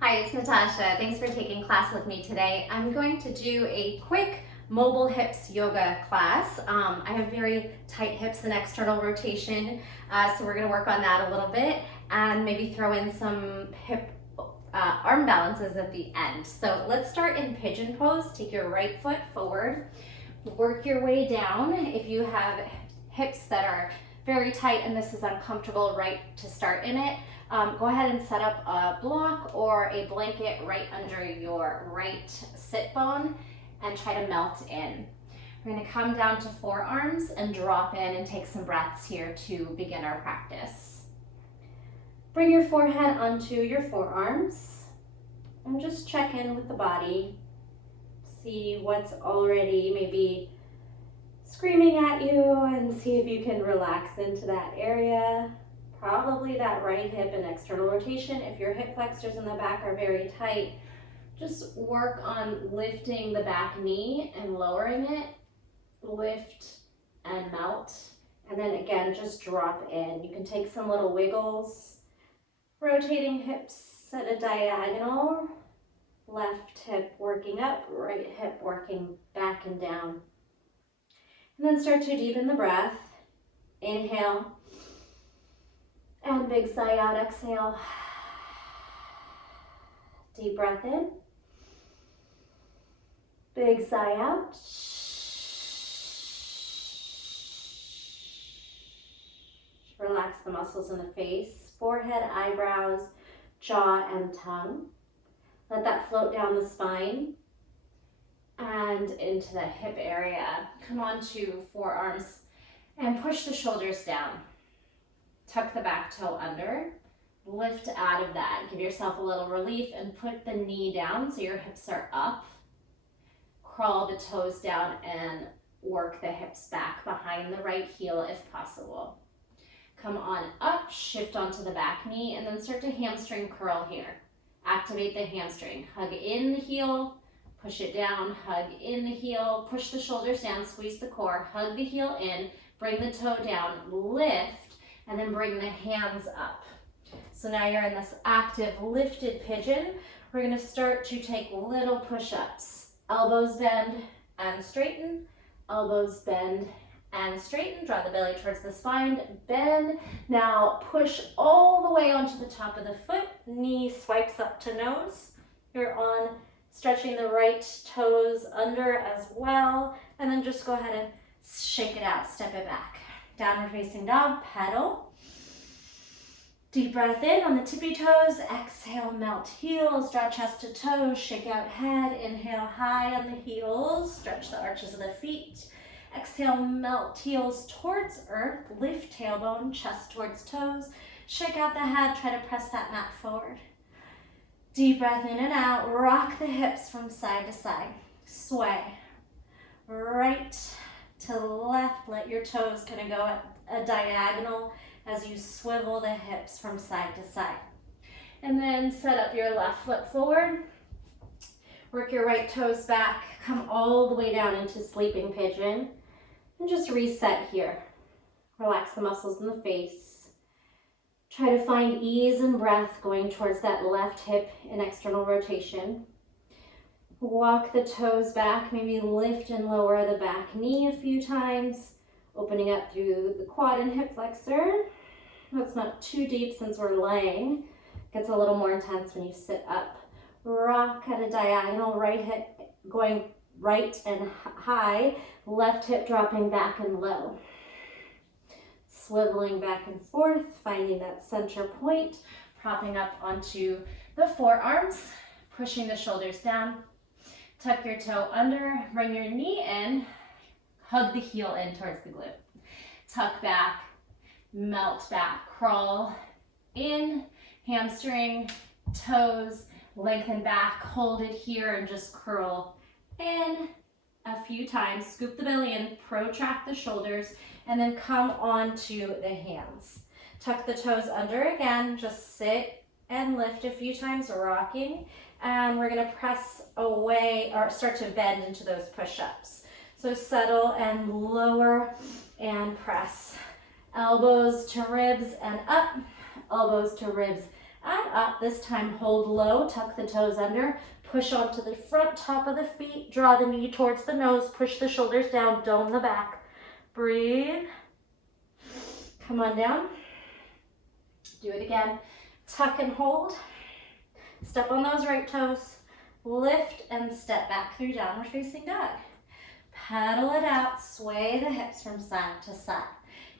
Hi, it's Natasha. Thanks for taking class with me today. I'm going to do a quick mobile hips yoga class. I have very tight hips and external rotation, so we're going to work on that a little bit and maybe throw in some hip arm balances at the end. So let's start in pigeon pose. Take your right foot forward, work your way down. If you have hips that are very tight and this is uncomfortable right to start in it, go ahead and set up a block or a blanket right under your right sit bone and try to melt in. We're going to come down to forearms and drop in and take some breaths here to begin our practice. Bring your forehead onto your forearms and just check in with the body. See what's already maybe screaming at you and see if you can relax into that area. Probably that right hip and external rotation. If your hip flexors in the back are very tight, just work on lifting the back knee and lowering it. Lift and melt. And then again, just drop in. You can take some little wiggles. Rotating hips at a diagonal. Left hip working up, right hip working back and down. And then start to deepen the breath. Inhale. And big sigh out, exhale. Deep breath in. Big sigh out. Relax the muscles in the face, forehead, eyebrows, jaw, and tongue. Let that float down the spine and into the hip area. Come on to forearms and push the shoulders down. Tuck the back toe under, lift out of that. Give yourself a little relief and put the knee down so your hips are up. Crawl the toes down and work the hips back behind the right heel if possible. Come on up, shift onto the back knee, and then start to hamstring curl here. Activate the hamstring. Hug in the heel, push it down, hug in the heel, push the shoulders down, squeeze the core, hug the heel in, bring the toe down, lift, and then bring the hands up. So now you're in this active lifted pigeon. We're going to start to take little push-ups. Elbows bend and straighten. Elbows bend and straighten. Draw the belly towards the spine. Bend. Now push all the way onto the top of the foot. Knee swipes up to nose. You're on stretching the right toes under as well. And then just go ahead and shake it out. Step it back. Downward facing dog, pedal. Deep breath in on the tippy toes. Exhale, melt heels, draw chest to toes, shake out head. Inhale, high on the heels, stretch the arches of the feet. Exhale, melt heels towards earth, lift tailbone, chest towards toes. Shake out the head, try to press that mat forward. Deep breath in and out, rock the hips from side to side. Sway. Right to left, let your toes kind of go at a diagonal as you swivel the hips from side to side. And then set up your left foot forward. Work your right toes back, come all the way down into sleeping pigeon. And just reset here. Relax the muscles in the face. Try to find ease and breath going towards that left hip in external rotation. Walk the toes back, maybe lift and lower the back knee a few times, opening up through the quad and hip flexor. That's not too deep since we're laying. Gets a little more intense when you sit up. Rock at a diagonal, right hip going right and high, left hip dropping back and low. Swiveling back and forth, finding that center point, propping up onto the forearms, pushing the shoulders down. Tuck your toe under, bring your knee in, hug the heel in towards the glute. Tuck back, melt back, crawl in, hamstring, toes, lengthen back, hold it here and just curl in a few times. Scoop the belly in, protract the shoulders, and then come onto the hands. Tuck the toes under again, just sit and lift a few times, rocking. And we're gonna press away or start to bend into those push-ups. So settle and lower and press. Elbows to ribs and up, elbows to ribs and up. This time hold low, tuck the toes under, push onto the front top of the feet, draw the knee towards the nose, push the shoulders down, dome the back. Breathe. Come on down. Do it again. Tuck and hold. Step on those right toes. Lift and step back through downward facing dog. Pedal it out. Sway the hips from side to side.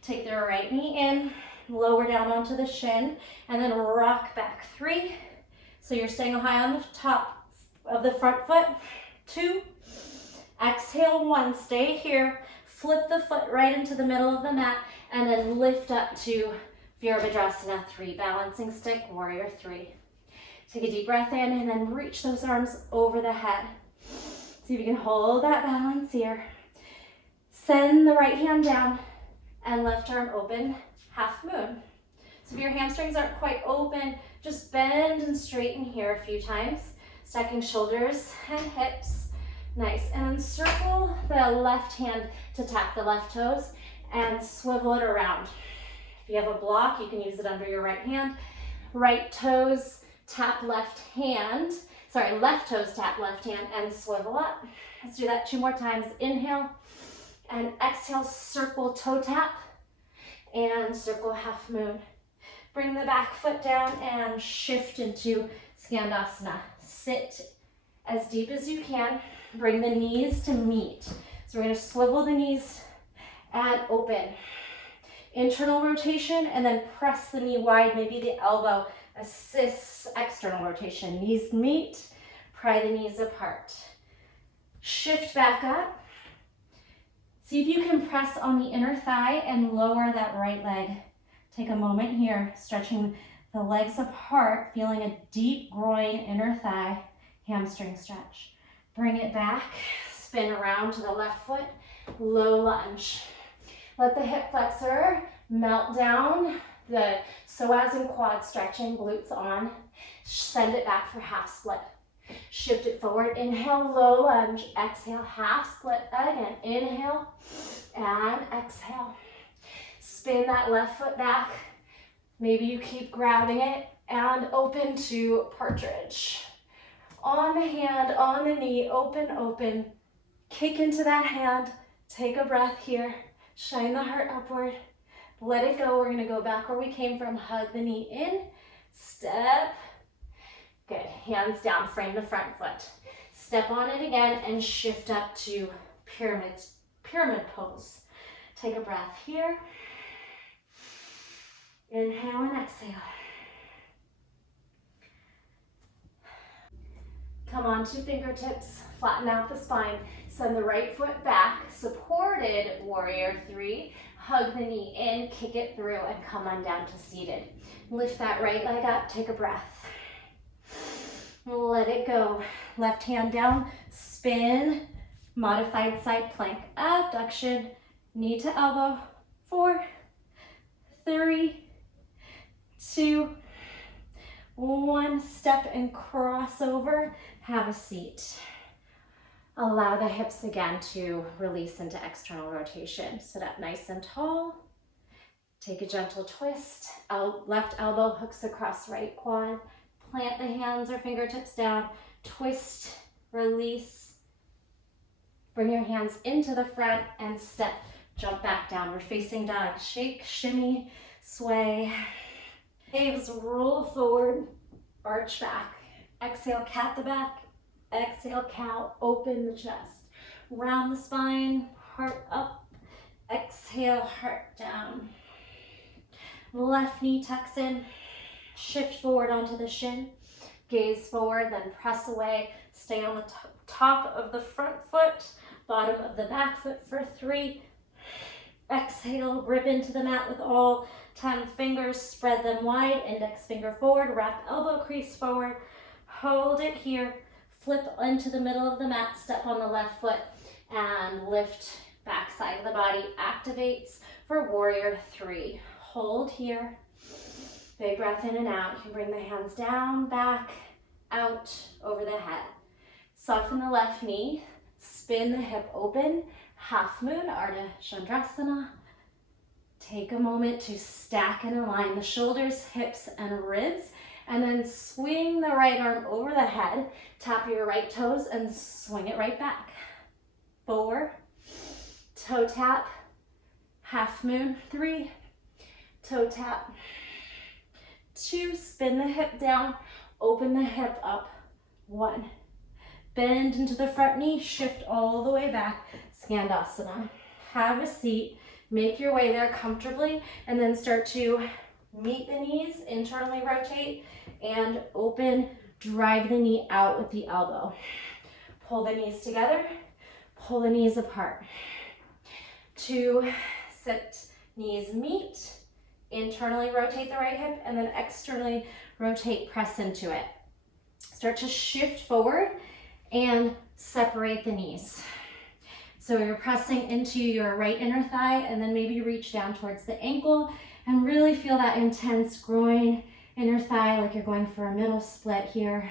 Take the right knee in, lower down onto the shin, and then rock back. 3. So you're staying high on the top of the front foot. 2. Exhale. 1. Stay here. Flip the foot right into the middle of the mat, and then lift up to Virabhadrasana 3. Balancing stick, warrior 3. Take a deep breath in, and then reach those arms over the head. See if you can hold that balance here. Send the right hand down, and left arm open, half moon. So if your hamstrings aren't quite open, just bend and straighten here a few times. Stacking shoulders and hips. Nice. And then circle the left hand to tap the left toes and swivel it around. If you have a block, you can use it under your right hand. Right toes tap left hand. Sorry, left toes tap left hand and swivel up. Let's do that 2 more times. Inhale and exhale, circle toe tap and circle half moon. Bring the back foot down and shift into Skandasana. Sit as deep as you can. Bring the knees to meet. So we're going to swivel the knees and open. Internal rotation, and then press the knee wide. Maybe the elbow assists external rotation. Knees meet, pry the knees apart. Shift back up. See if you can press on the inner thigh and lower that right leg. Take a moment here, stretching the legs apart, feeling a deep groin, inner thigh, hamstring stretch. Bring it back, spin around to the left foot, low lunge. Let the hip flexor melt down, the psoas and quad stretching, glutes on. Send it back for half split. Shift it forward, inhale, low lunge, exhale, half split again. Inhale and exhale. Spin that left foot back. Maybe you keep grabbing it and open to partridge. On the hand, on the knee, open, open. Kick into that hand. Take a breath here. Shine the heart upward. Let it go. We're going to go back where we came from. Hug the knee in. Step. Good. Hands down. Frame the front foot. Step on it again and shift up to pyramid pose. Take a breath here. Inhale and exhale. Come on to fingertips, flatten out the spine. Send the right foot back, supported warrior 3. Hug the knee in, kick it through, and come on down to seated. Lift that right leg up, take a breath. Let it go. Left hand down, spin, modified side plank, abduction, knee to elbow. 4, 3, 2, 1. Step and cross over. Have a seat. Allow the hips again to release into external rotation. Sit up nice and tall. Take a gentle twist. Left elbow hooks across right quad. Plant the hands or fingertips down. Twist, release. Bring your hands into the front and step. Jump back, downward facing dog. Shake, shimmy, sway. Waves, roll forward, arch back. Exhale, cat the back. Exhale, cow, open the chest. Round the spine, heart up. Exhale, heart down. Left knee tucks in. Shift forward onto the shin. Gaze forward, then press away. Stay on the top of the front foot, bottom of the back foot for 3. Exhale, grip into the mat with all 10 fingers, spread them wide, index finger forward, wrap elbow crease forward, hold it here, flip into the middle of the mat, step on the left foot, and lift back side of the body, activates for warrior 3. Hold here, big breath in and out. You can bring the hands down, back, out, over the head. Soften the left knee, spin the hip open, half moon, Ardha Chandrasana. Take a moment to stack and align the shoulders, hips, and ribs, And then swing the right arm over the head, tap your right toes and swing it right back. 4, toe tap, half moon, 3, toe tap, 2, spin the hip down, open the hip up, 1. Bend into the front knee, shift all the way back, Skandasana. Have a seat, make your way there comfortably, and then start to meet the knees, internally rotate, and open, drive the knee out with the elbow. Pull the knees together, pull the knees apart. 2, sit, knees meet, internally rotate the right hip, and then externally rotate, press into it. Start to shift forward and separate the knees. So you're pressing into your right inner thigh, and then maybe reach down towards the ankle and really feel that intense groin, inner thigh, like you're going for a middle split here.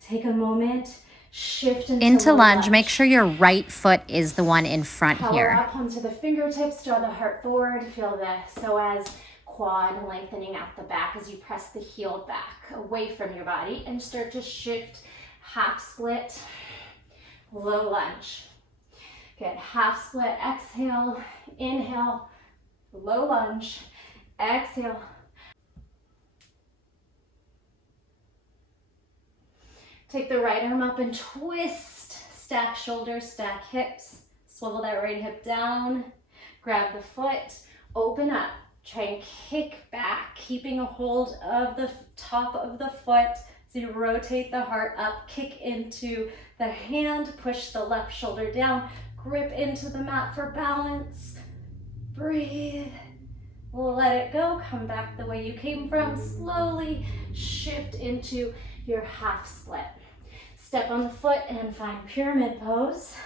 Take a moment, shift into lunge. Make sure your right foot is the one in front here. Power up onto the fingertips, draw the heart forward, feel the psoas quad lengthening out the back as you press the heel back away from your body, and start to shift, half split, low lunge. Good, half split, exhale, inhale, low lunge, exhale. Take the right arm up and twist, stack shoulders, stack hips, swivel that right hip down, grab the foot, open up, try and kick back, keeping a hold of the top of the foot. So you rotate the heart up, kick into the hand, push the left shoulder down, grip into the mat for balance. Breathe. Let it go. Come back the way you came from. Slowly shift into your half split. Step on the foot and find pyramid pose.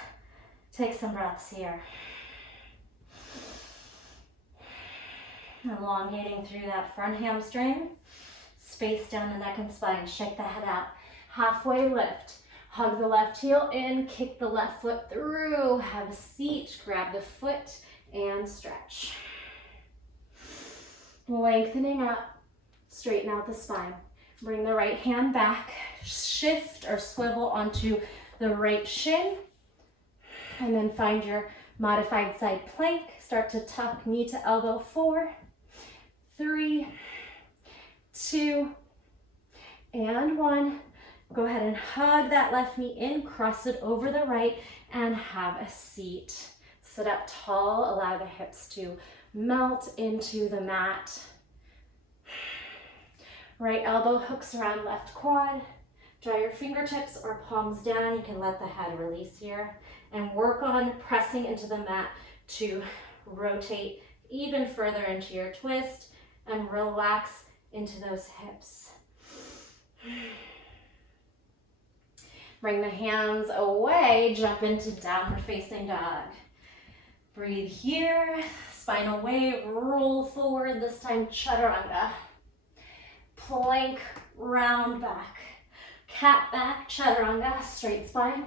Take some breaths here. Elongating through that front hamstring. Space down the neck and spine. Shake the head out. Halfway lift. Hug the left heel in, kick the left foot through, have a seat, grab the foot and stretch. Lengthening up, straighten out the spine. Bring the right hand back, shift or swivel onto the right shin, and then find your modified side plank. Start to tuck knee to elbow. 4, 3, 2, and 1. Go ahead and hug that left knee in, cross it over the right, and have a seat. Sit up tall, allow the hips to melt into the mat. Right elbow hooks around left quad. Draw your fingertips or palms down. You can let the head release here. And work on pressing into the mat to rotate even further into your twist and relax into those hips. Bring the hands away, jump into downward facing dog. Breathe here, spinal wave, roll forward, this time chaturanga. Plank, round back. Cat back, chaturanga, straight spine.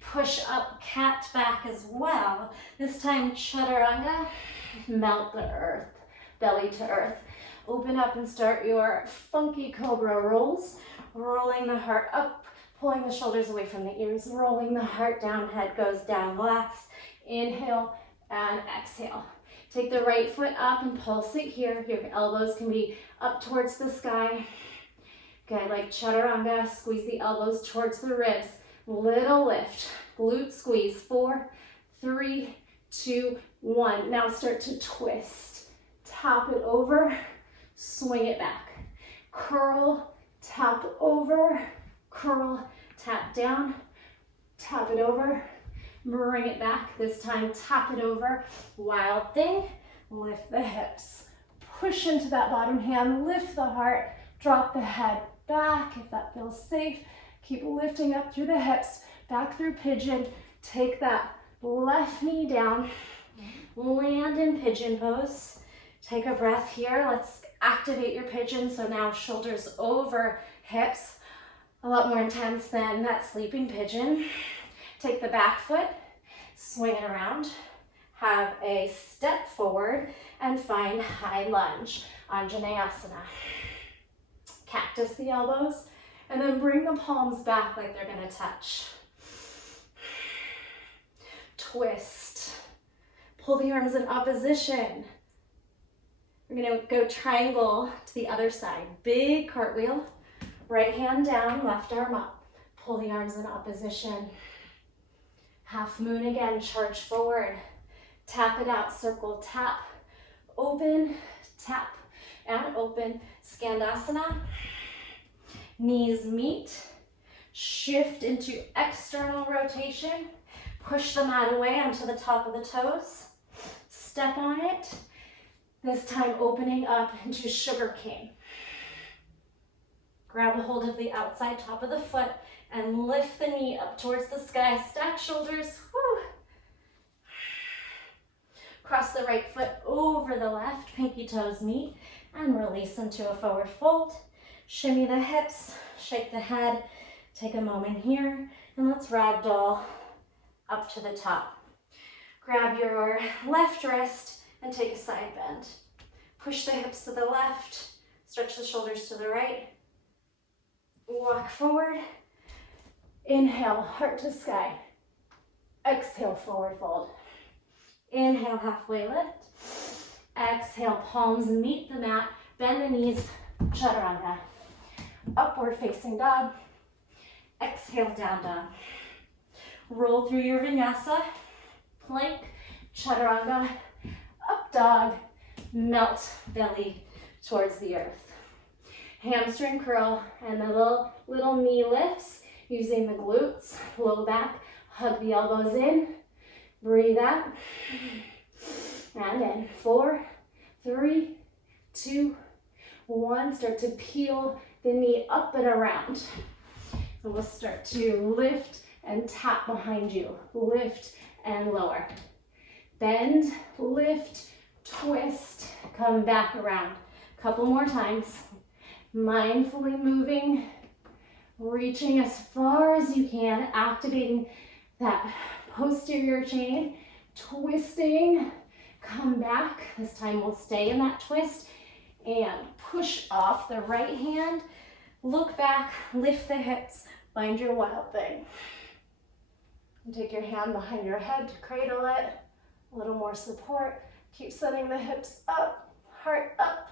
Push up, cat back as well. This time chaturanga, melt the earth, belly to earth. Open up and start your funky cobra rolls, rolling the heart up, pulling the shoulders away from the ears, rolling the heart down, head goes down, relax. Inhale and exhale. Take the right foot up and pulse it here. Your elbows can be up towards the sky. Good, like chaturanga, squeeze the elbows towards the ribs. Little lift, glute squeeze. 4, 3, 2, 1. Now start to twist. Tap it over, swing it back. Curl, tap over, curl, tap down, tap it over, bring it back. This time, tap it over. Wild thing, lift the hips. Push into that bottom hand, lift the heart, drop the head back if that feels safe. Keep lifting up through the hips, back through pigeon. Take that left knee down, land in pigeon pose. Take a breath here. Let's activate your pigeon. So now shoulders over hips. A lot more intense than that sleeping pigeon. Take the back foot, swing it around, have a step forward, and find high lunge, Anjaneyasana. Cactus the elbows, and then bring the palms back like they're gonna touch. Twist. Pull the arms in opposition. We're gonna go triangle to the other side. Big cartwheel. Right hand down, left arm up. Pull the arms in opposition. Half moon again, charge forward. Tap it out, circle, tap. Open, tap, and open. Skandasana. Knees meet. Shift into external rotation. Push the mat away onto the top of the toes. Step on it. This time opening up into sugar cane. Grab a hold of the outside top of the foot and lift the knee up towards the sky. Stack shoulders. Woo. Cross the right foot over the left. Pinky toes meet and release into a forward fold. Shimmy the hips, shake the head. Take a moment here and let's ragdoll up to the top. Grab your left wrist and take a side bend. Push the hips to the left, stretch the shoulders to the right. Walk forward. Inhale, heart to sky. Exhale, forward fold. Inhale, halfway lift. Exhale, palms meet the mat. Bend the knees, chaturanga. Upward facing dog. Exhale, down dog. Roll through your vinyasa. Plank, chaturanga, up dog, melt belly towards the earth. Hamstring curl and the little knee lifts using the glutes, low back, hug the elbows in, breathe out, and in. 4, 3, 2, 1. Start to peel the knee up and around. And we'll start to lift and tap behind you. Lift and lower. Bend, lift, twist, come back around. Couple more times. Mindfully moving, reaching as far as you can, activating that posterior chain, twisting, come back. This time we'll stay in that twist and push off the right hand. Look back, lift the hips, find your wild thing. And take your hand behind your head to cradle it. A little more support. Keep sending the hips up, heart up.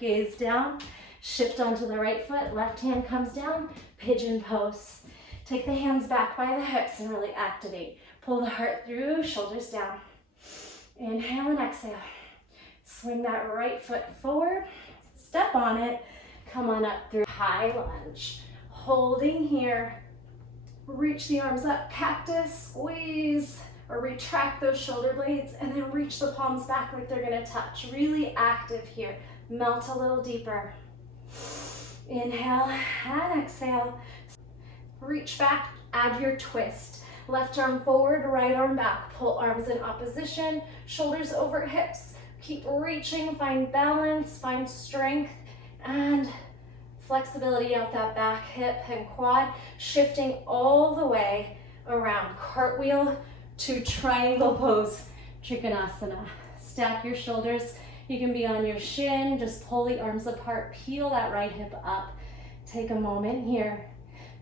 Gaze down. Shift onto the right foot. Left hand comes down. Pigeon pose. Take the hands back by the hips and really activate. Pull the heart through, shoulders down. Inhale and exhale. Swing that right foot forward. Step on it. Come on up through high lunge. Holding here. Reach the arms up, cactus, squeeze, or retract those shoulder blades, and then reach the palms back like they're gonna touch. Really active here. Melt a little deeper. Inhale and exhale. Reach back, add your twist. Left arm forward, right arm back. Pull arms in opposition, shoulders over hips. Keep reaching, find balance, find strength, and flexibility out that back hip and quad, shifting all the way around. Cartwheel to triangle pose, Trikonasana. Stack your shoulders. You can be on your shin, just pull the arms apart, peel that right hip up. Take a moment here.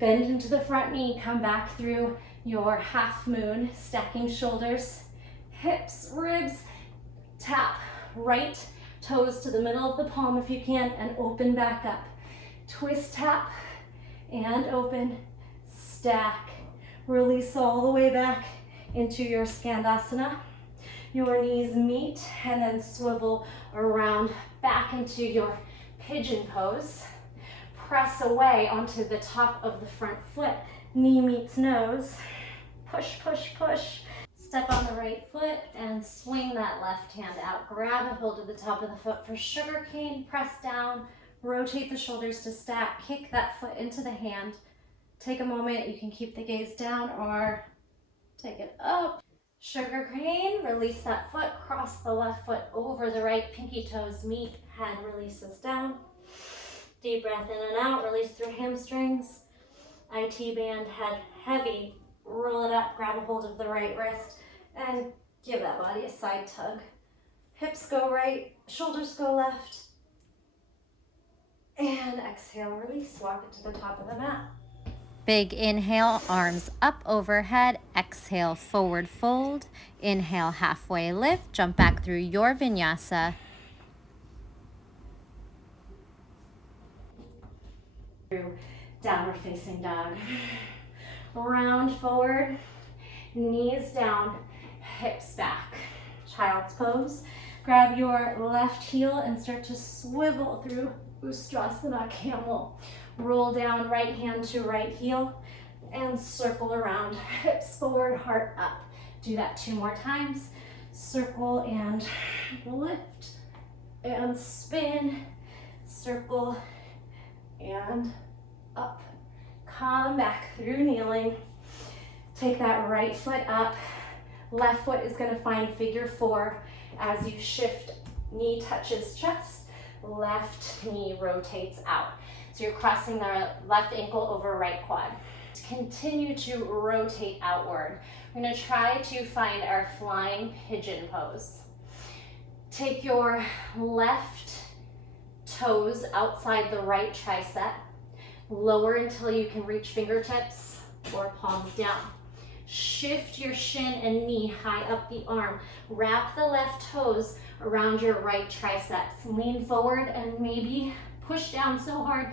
Bend into the front knee, come back through your half moon, stacking shoulders, hips, ribs, tap right toes to the middle of the palm if you can, and open back up. Twist, tap, and open, stack. Release all the way back into your Skandasana. Your knees meet and then swivel around back into your pigeon pose. Press away onto the top of the front foot. Knee meets nose. Push, push, push. Step on the right foot and swing that left hand out. Grab a hold of the top of the foot for sugar cane. Press down. Rotate the shoulders to stack. Kick that foot into the hand. Take a moment. You can keep the gaze down or take it up. Sugar cane. Release that foot. Cross the left foot over the right. Pinky toes meet. Head releases down. Deep breath in and out. Release through hamstrings. IT band, head heavy. Roll it up. Grab a hold of the right wrist and give that body a side tug. Hips go right. Shoulders go left. And exhale, release, walk it to the top of the mat. Big inhale, arms up overhead. Exhale, forward fold. Inhale, halfway lift. Jump back through your vinyasa. Through downward facing dog. Round forward, knees down, hips back. Child's pose. Grab your left heel and start to swivel through Ustrasana camel. Roll down, right hand to right heel, and circle around. Hips forward, heart up. Do that 2 more times. Circle and lift and spin. Circle and up. Come back through kneeling. Take that right foot up. Left foot is going to find figure 4 as you shift. Knee touches chest. Left knee rotates out. So you're crossing the left ankle over right quad. Continue to rotate outward. We're going to try to find our flying pigeon pose. Take your left toes outside the right tricep. Lower until you can reach fingertips or palms down. Shift your shin and knee high up the arm. Wrap the left toes around your right triceps. Lean forward and maybe push down so hard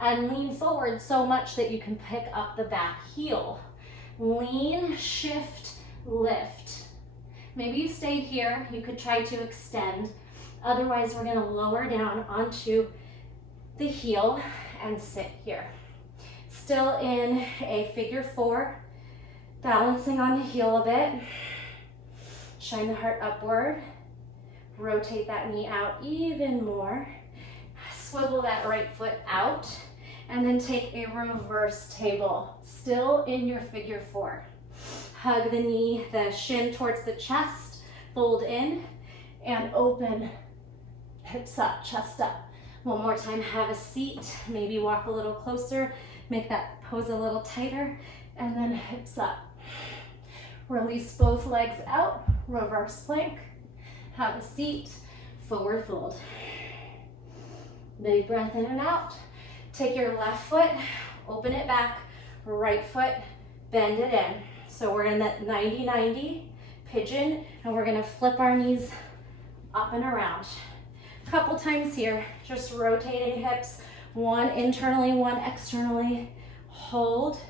and lean forward so much that you can pick up the back heel. Lean, shift, lift. Maybe you stay here. You could try to extend. Otherwise, we're going to lower down onto the heel and sit here. Still in a figure 4. Balancing on the heel a bit. Shine the heart upward. Rotate that knee out even more. Swivel that right foot out. And then take a reverse table. Still in your figure 4. Hug the knee, the shin towards the chest. Fold in and open. Hips up, chest up. One more time, have a seat. Maybe walk a little closer. Make that pose a little tighter. And then hips up. Release both legs out, reverse plank, have a seat, forward fold. Big breath in and out. Take your left foot, open it back, right foot, bend it in. So we're in that 90-90 pigeon, and we're gonna flip our knees up and around. A couple times here, just rotating hips, one internally, one externally. Hold.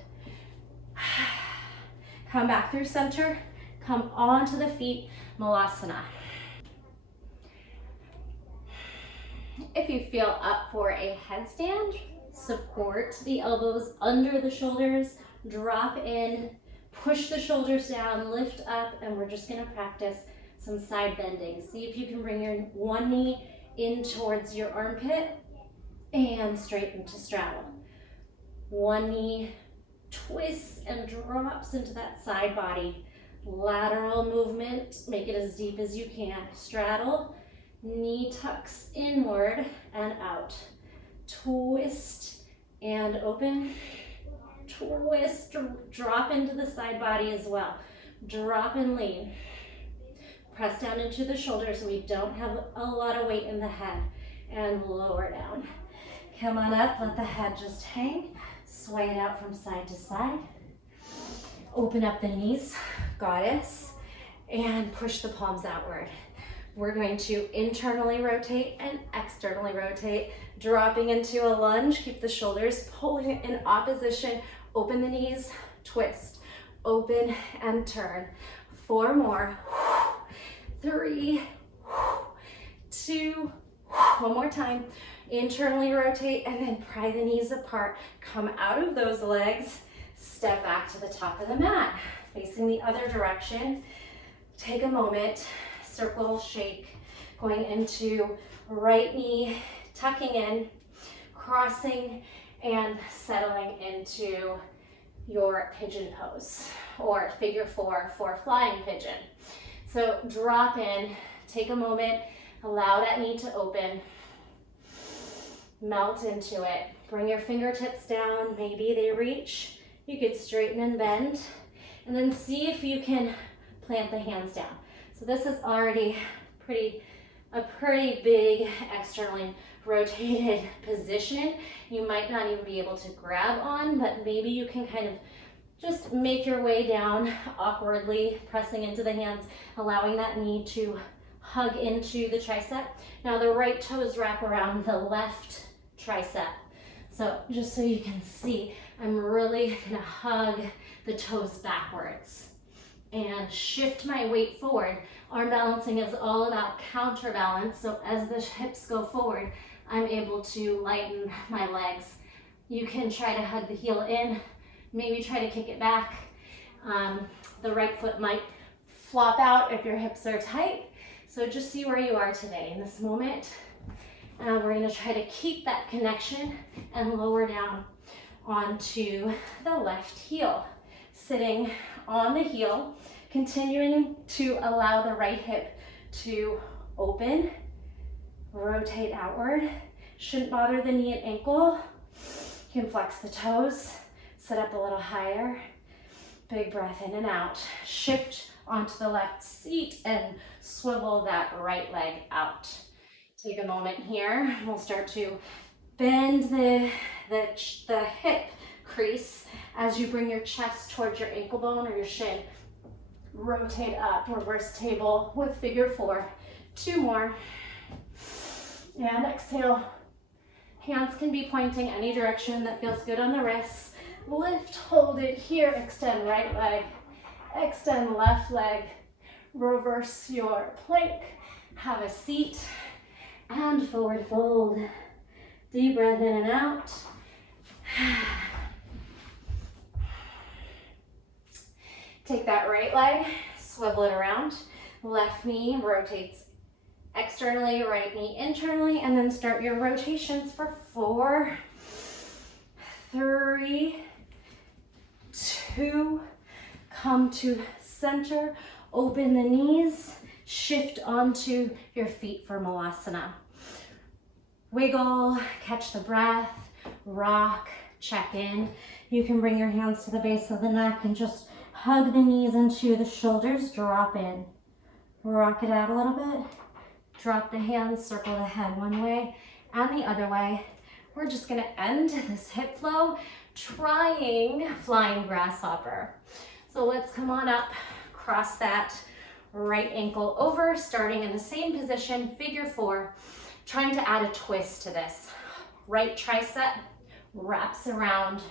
Come back through center, come onto the feet, Malasana. If you feel up for a headstand, support the elbows under the shoulders, drop in, push the shoulders down, lift up, and we're just gonna practice some side bending. See if you can bring your one knee in towards your armpit and straighten to straddle. One knee twists and drops into that side body. Lateral movement, make it as deep as you can. Straddle, knee tucks inward and out. Twist and open. Twist, drop into the side body as well. Drop and lean. Press down into the shoulders so we don't have a lot of weight in the head. And lower down. Come on up, let the head just hang. Sway it out from side to side. Open up the knees, goddess, and push the palms outward. We're going to internally rotate and externally rotate, dropping into a lunge. Keep the shoulders pulling in opposition. Open the knees, twist, open and turn. 4 more. 3, 2, one more time. Internally rotate and then pry the knees apart. Come out of those legs, step back to the top of the mat. Facing the other direction, take a moment, circle, shake, going into right knee, tucking in, crossing, and settling into your pigeon pose, or figure 4 for flying pigeon. So drop in, take a moment, allow that knee to open, melt into it. Bring your fingertips down, maybe they reach. You could straighten and bend, and then see if you can plant the hands down. So this is already a pretty big externally rotated position. You might not even be able to grab on, but maybe you can kind of just make your way down awkwardly, pressing into the hands, allowing that knee to hug into the tricep. Now the right toes wrap around the left tricep. So just so you can see, I'm really gonna hug the toes backwards and shift my weight forward. Arm balancing is all about counterbalance. So as the hips go forward, I'm able to lighten my legs. You can try to hug the heel in, maybe try to kick it back. The right foot might flop out if your hips are tight. So just see where you are today in this moment. We're gonna try to keep that connection and lower down onto the left heel. Sitting on the heel, continuing to allow the right hip to open, rotate outward. Shouldn't bother the knee and ankle. You can flex the toes, sit up a little higher. Big breath in and out. Shift onto the left seat and swivel that right leg out. Take a moment here. We'll start to bend the hip crease as you bring your chest towards your ankle bone or your shin. Rotate up, reverse table with figure 4. 2 more. And exhale. Hands can be pointing any direction that feels good on the wrists. Lift, hold it here, extend right leg, extend left leg, reverse your plank, have a seat, and forward fold. Deep breath in and out. Take that right leg, swivel it around. Left knee rotates externally, right knee internally, and then start your rotations for 4, 3, 2, come to center, open the knees, shift onto your feet for Malasana. Wiggle, catch the breath, rock, check in. You can bring your hands to the base of the neck and just hug the knees into the shoulders, drop in. Rock it out a little bit. Drop the hands, circle the head one way and the other way. We're just gonna end this hip flow trying flying grasshopper. So let's come on up, cross that right ankle over, starting in the same position, figure 4, trying to add a twist to this. Right tricep wraps around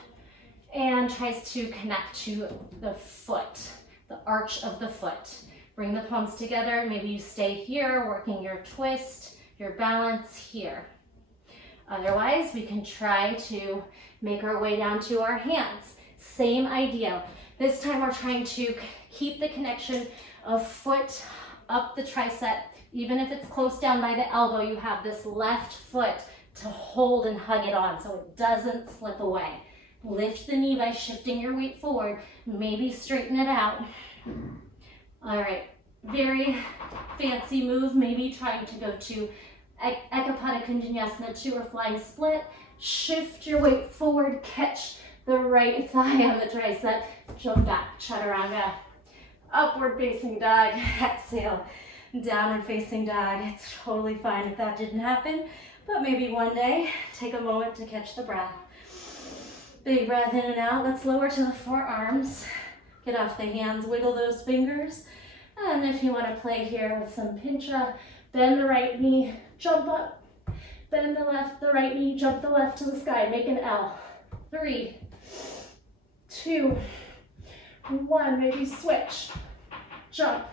and tries to connect to the foot, the arch of the foot. Bring the palms together. Maybe you stay here, working your twist, your balance here. Otherwise, we can try to make our way down to our hands. Same idea. This time we're trying to keep the connection of foot up the tricep. Even if it's close down by the elbow, you have this left foot to hold and hug it on so it doesn't slip away. Lift the knee by shifting your weight forward. Maybe straighten it out. All right, very fancy move. Maybe trying to go to Ekapada Vinyasa 2 or flying split. Shift your weight forward, catch the right thigh on the tricep, jump back, chaturanga. Upward facing dog, exhale, downward facing dog. It's totally fine if that didn't happen, but maybe one day, take a moment to catch the breath. Big breath in and out. Let's lower to the forearms. Get off the hands, wiggle those fingers. And if you want to play here with some pincha, bend the right knee, jump up. Bend the right knee, jump the left to the sky, make an L. 3, 2, 1, maybe switch. Jump,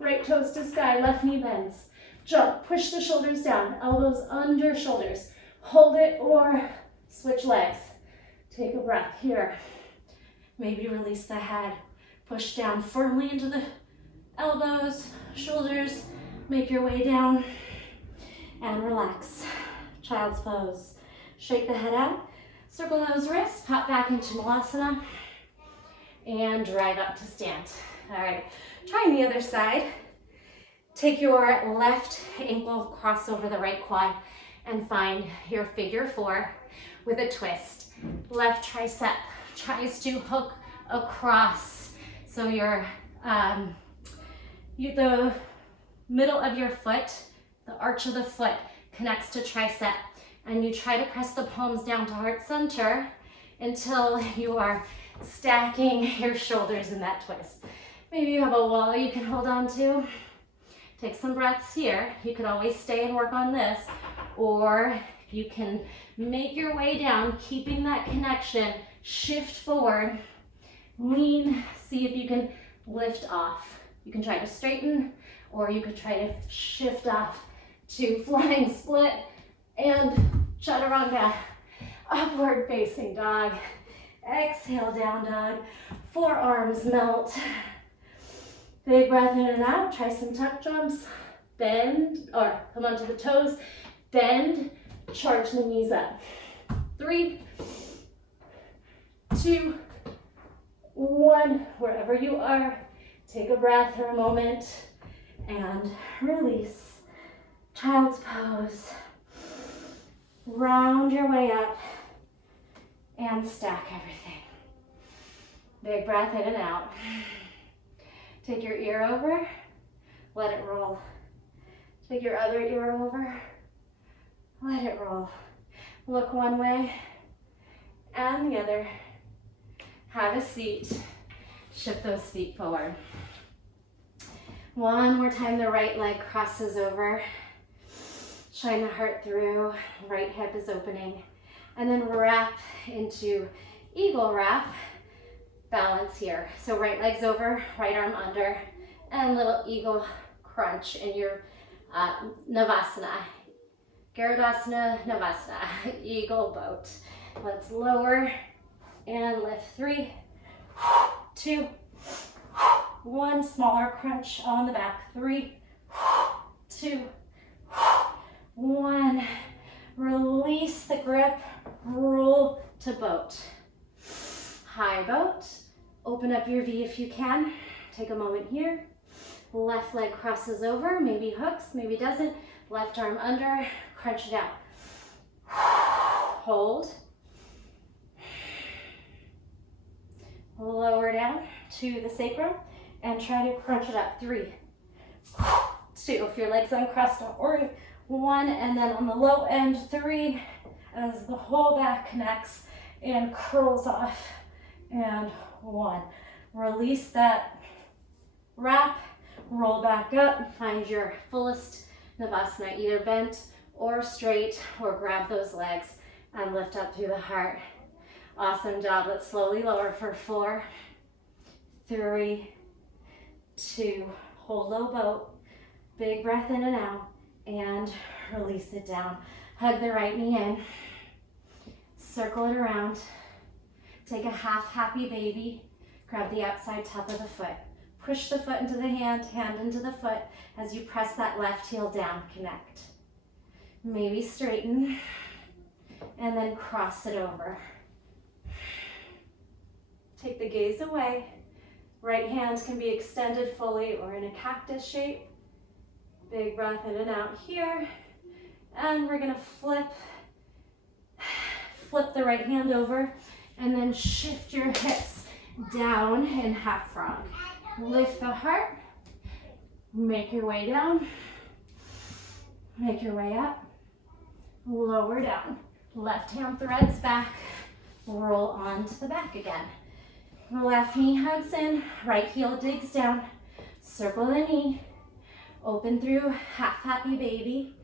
right toes to sky, left knee bends. Jump, push the shoulders down, elbows under shoulders. Hold it or switch legs. Take a breath here. Maybe release the head. Push down firmly into the elbows, shoulders. Make your way down and relax. Child's pose. Shake the head out. Circle those wrists. Pop back into Malasana. And drive up to stand. All right. Trying the other side. Take your left ankle, cross over the right quad, and find your figure 4 with a twist. Left tricep tries to hook across. So your the middle of your foot, the arch of the foot connects to tricep. And you try to press the palms down to heart center until you are stacking your shoulders in that twist. Maybe you have a wall you can hold on to. Take some breaths here. You could always stay and work on this, or you can make your way down, keeping that connection, shift forward, lean, see if you can lift off. You can try to straighten, or you could try to shift off to flying split and chaturanga, upward facing dog. Exhale, down dog, forearms melt. Big breath in and out, try some tuck jumps. Bend, or come onto the toes, bend, charge the knees up. 3, 2, 1, wherever you are, take a breath for a moment and release. Child's pose. Round your way up and stack everything. Big breath in and out. Take your ear over, let it roll. Take your other ear over, let it roll. Look one way and the other. Have a seat. Shift those feet forward. One more time, the right leg crosses over. Shine the heart through, right hip is opening. And then wrap into eagle wrap. Balance here. So right leg's over, right arm under, and little eagle crunch in your Navasana. Garudasana, Navasana, eagle boat. Let's lower and lift. 3, 2, 1. Smaller crunch on the back. 3, 2, 1. Release the grip, roll to boat. High boat. Open up your V if you can. Take a moment here. Left leg crosses over, maybe hooks, maybe doesn't. Left arm under, crunch it out. Hold. Lower down to the sacrum and try to crunch it up. 3, 2. If your leg's uncrossed, don't worry. 1, and then on the low end, 3, as the whole back connects and curls off. And 1. Release that wrap, roll back up, find your fullest Navasana, either bent or straight, or grab those legs and lift up through the heart. Awesome job. Let's slowly lower for 4, 3, 2, hold low boat, big breath in and out, and release it down. Hug the right knee in, circle it around. Take a half happy baby, grab the outside top of the foot. Push the foot into the hand, hand into the foot as you press that left heel down, connect. Maybe straighten, and then cross it over. Take the gaze away. Right hand can be extended fully or in a cactus shape. Big breath in and out here. And we're gonna flip the right hand over, and then shift your hips down in half frog. Lift the heart, make your way down, make your way up, lower down. Left hand threads back, roll onto the back again. Left knee hugs in, right heel digs down, circle the knee, open through half happy baby.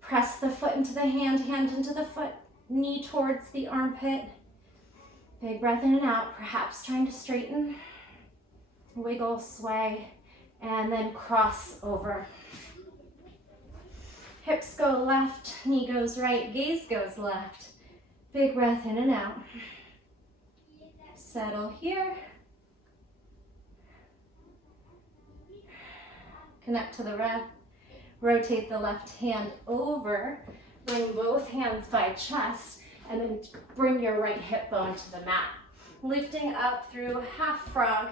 Press the foot into the hand, hand into the foot, knee towards the armpit. Big breath in and out, perhaps trying to straighten, wiggle, sway, and then cross over. Hips go left, knee goes right, gaze goes left. Big breath in and out. Settle here. Connect to the breath. Rotate the left hand over. Bring both hands by chest, and then bring your right hip bone to the mat. Lifting up through half frog.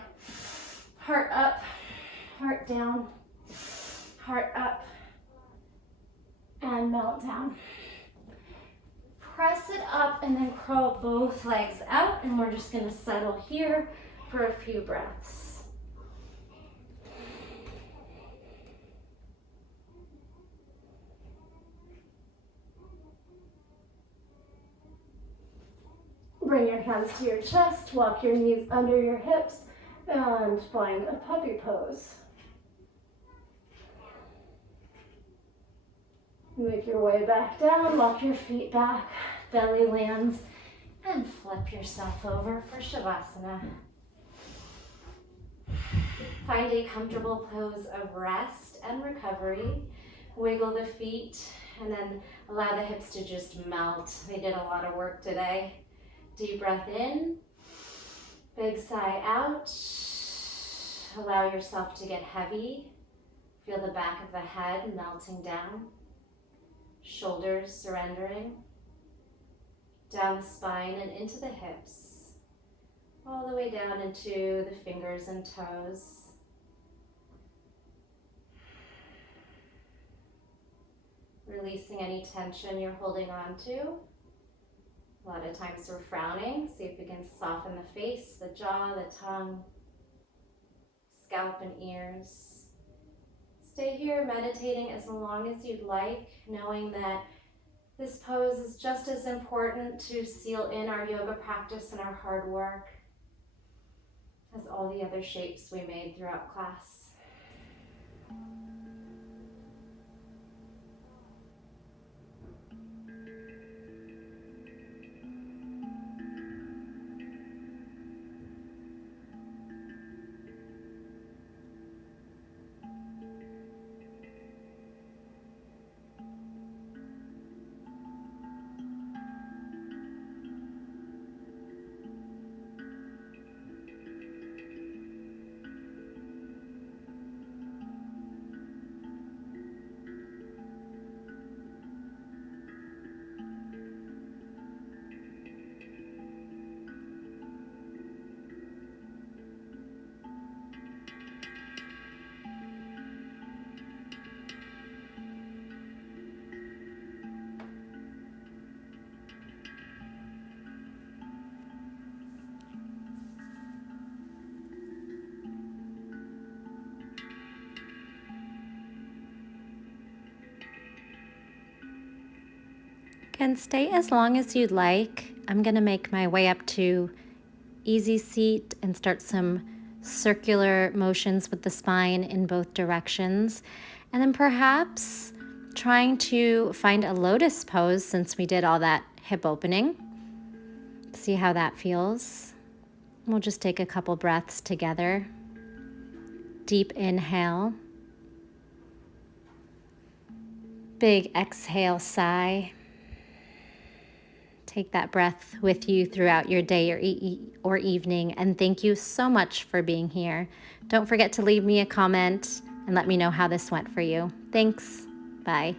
Heart up, heart down, heart up, and melt down. Press it up and then curl both legs out, and we're just gonna settle here for a few breaths. Bring your hands to your chest, walk your knees under your hips, and find a puppy pose. Make your way back down, walk your feet back, belly lands, and flip yourself over for Shavasana. Find a comfortable pose of rest and recovery. Wiggle the feet and then allow the hips to just melt. They did a lot of work today. Deep breath in, big sigh out. Allow yourself to get heavy. Feel the back of the head melting down. Shoulders surrendering. Down the spine and into the hips. All the way down into the fingers and toes. Releasing any tension you're holding on to. A lot of times we're frowning. See if we can soften the face, the jaw, the tongue, scalp and ears. Stay here meditating as long as you'd like, knowing that this pose is just as important to seal in our yoga practice and our hard work as all the other shapes we made throughout class. And stay as long as you'd like. I'm going to make my way up to easy seat and start some circular motions with the spine in both directions. And then perhaps trying to find a lotus pose since we did all that hip opening. See how that feels. We'll just take a couple breaths together. Deep inhale. Big exhale, sigh. Take that breath with you throughout your day or evening, and thank you so much for being here. Don't forget to leave me a comment and let me know how this went for you. Thanks. Bye.